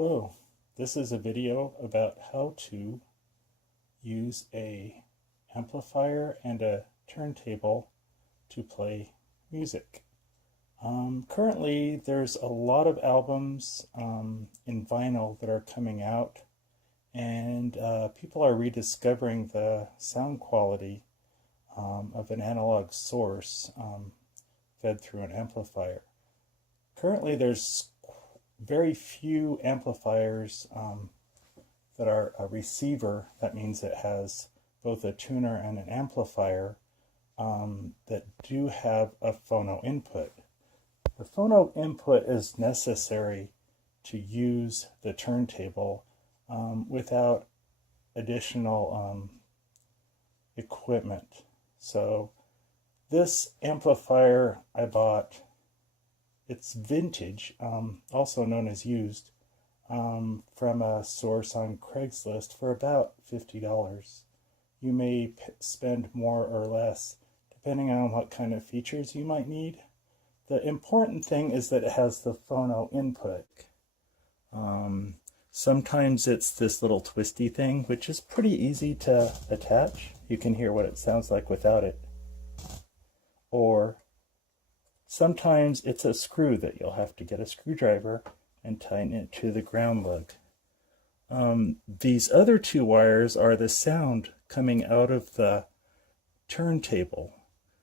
Hello, this is a video about how to use a amplifier and a turntable to play music. Currently there's a lot of albums in vinyl that are coming out, and people are rediscovering the sound quality of an analog source fed through an amplifier. Currently there's very few amplifiers that are a receiver. That means it has both a tuner and an amplifier that do have a phono input. The phono input is necessary to use the turntable without additional equipment. So this amplifier I bought, it's vintage, also known as used, from a source on Craigslist for about $50. You may spend more or less depending on what kind of features you might need. The important thing is that it has the phono input. Sometimes it's this little twisty thing, which is pretty easy to attach. You can hear what it sounds like without it. Or sometimes it's a screw that you'll have to get a screwdriver and tighten it to the ground lug. These other two wires are the sound coming out of the turntable.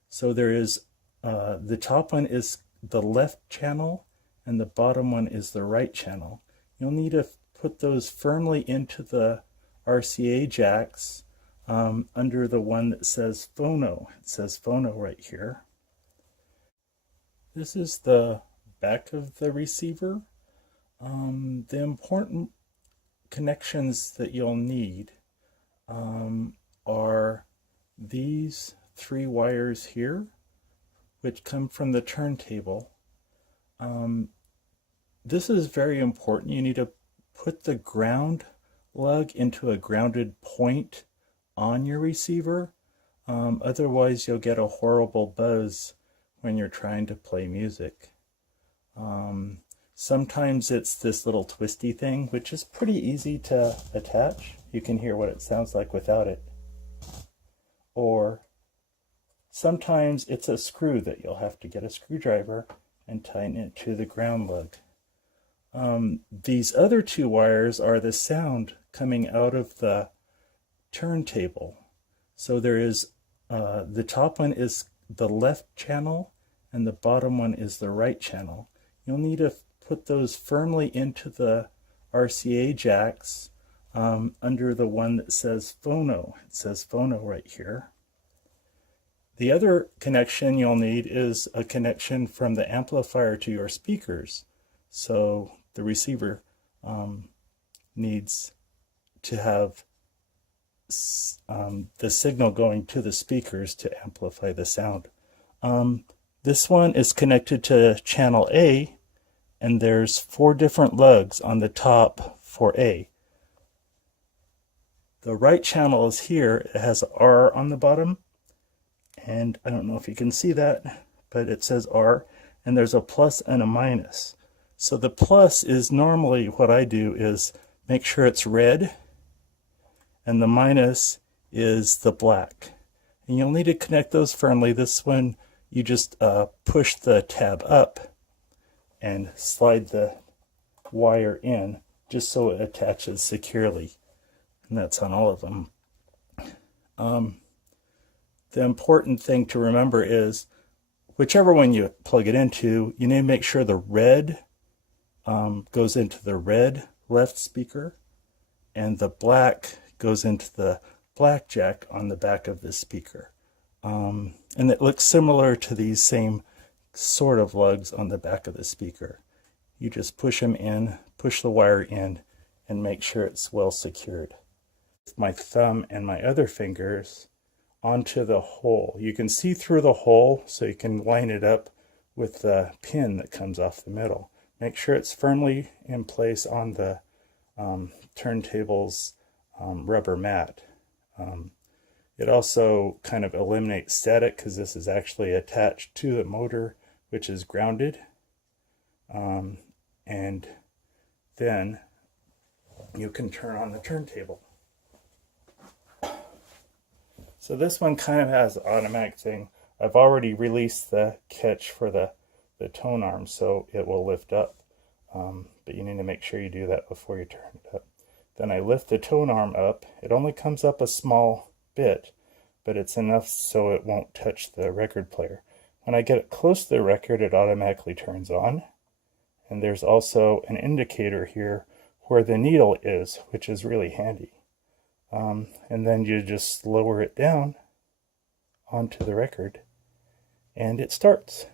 So there is, the top one is the left channel and the bottom one is the right channel. You'll need to put those firmly into the RCA jacks under the one that says phono. It says phono right here. This is the back of the receiver. The important connections that you'll need are these three wires here, which come from the turntable. This is very important. You need to put the ground lug into a grounded point on your receiver. Otherwise you'll get a horrible buzz when you're trying to play music. Sometimes it's this little twisty thing, which is pretty easy to attach. You can hear what it sounds like without it. Or sometimes it's a screw that you'll have to get a screwdriver and tighten it to the ground lug. These other two wires are the sound coming out of the turntable. So there is, the top one is the left channel and the bottom one is the right channel. You'll need to put those firmly into the RCA jacks under the one that says phono. It says phono right here. The other connection you'll need is a connection from the amplifier to your speakers. So the receiver needs to have the signal going to the speakers to amplify the sound. This one is connected to channel A, and there's 4 different lugs on the top for A. The right channel is here. It has R on the bottom, and I don't know if you can see that, but it says R, and there's a plus and a minus. So the plus is normally, what I do is make sure it's red, and the minus is the black. And you'll need to connect those firmly. This one, you just push the tab up and slide the wire in just so it attaches securely. And that's on all of them. The important thing to remember is whichever one you plug it into, you need to make sure the red goes into the red left speaker and the black goes into the black jack on the back of the speaker. And it looks similar to these same sort of lugs on the back of the speaker. You just push them in, push the wire in, and make sure it's well secured. With my thumb and my other fingers onto the hole. You can see through the hole, so you can line it up with the pin that comes off the middle. Make sure it's firmly in place on the turntable's rubber mat. It also kind of eliminates static because this is actually attached to the motor, which is grounded. And then you can turn on the turntable. So this one kind of has an automatic thing. I've already released the catch for the tone arm, so it will lift up. But you need to make sure you do that before you turn it up. Then I lift the tone arm up. It only comes up a small bit, but it's enough so it won't touch the record player. When I get it close to the record, it automatically turns on. And there's also an indicator here where the needle is, which is really handy. And then you just lower it down onto the record, and it starts.